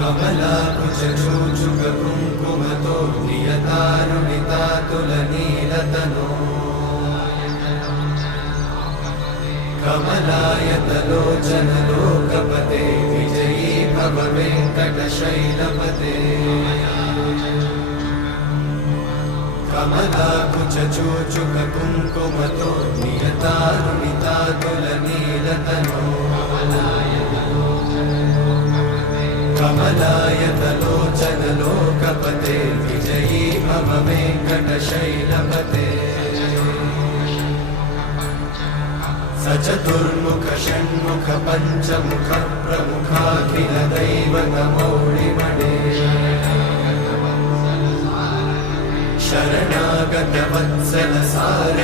कमलाकुचूचुककुङ्कुमतो नियतारुणितातुलनीलतनो कमलायतलोचनलोकपते विजयी भव वेङ्कटशैलपते कमलाकुचूचुककुङ्कुमतो नियतारुणितातुलनीलतनो कमलायतलोचनलोकपते विजयी भव वेङ्कटशैलपते सचतुर्मुख षण्मुख पञ्चमुख प्रमुखाखिलदैवतमौलिमणे शरणागतवत्सल सार